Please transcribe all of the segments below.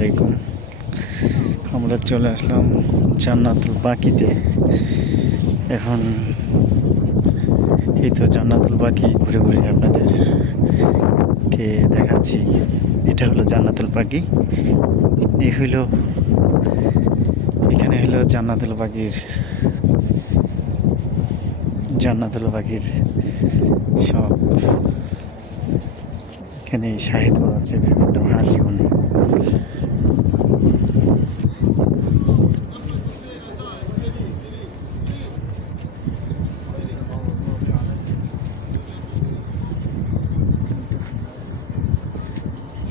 আলাইকুম। আমরা চলে আসলাম জান্নাতুল বাকিতে। এখন এই তো জান্নাতুল বাকি ঘুরে ঘুরে আপনাদেরকে দেখাচ্ছি। এটা হলো জান্নাতুল বাকি। এখানে হলো জান্নাতুল বাকির সব এখানে সাহিত্য আছে, বিভিন্ন আজীবন।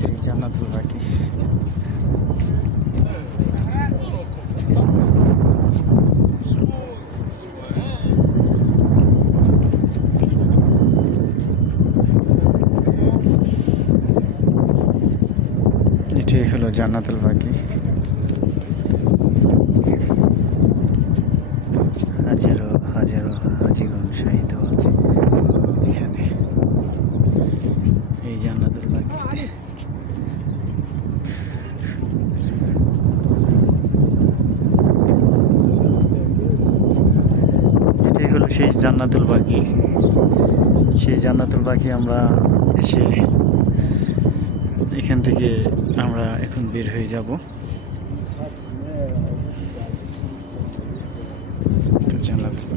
এই জান্নাতুল বাকি। এটাই হলো জান্নাতুল বাকি। হাজারো হাজারো আজীবন সাহিত্য আছে এখানে, এই জান্নাতুল বাকিতে। এটাই হলো সেই জান্নাতুল বাকি। আমরা এসে এখান থেকে আমরা এখন বের হয়ে যাব। তো জান্নাতুল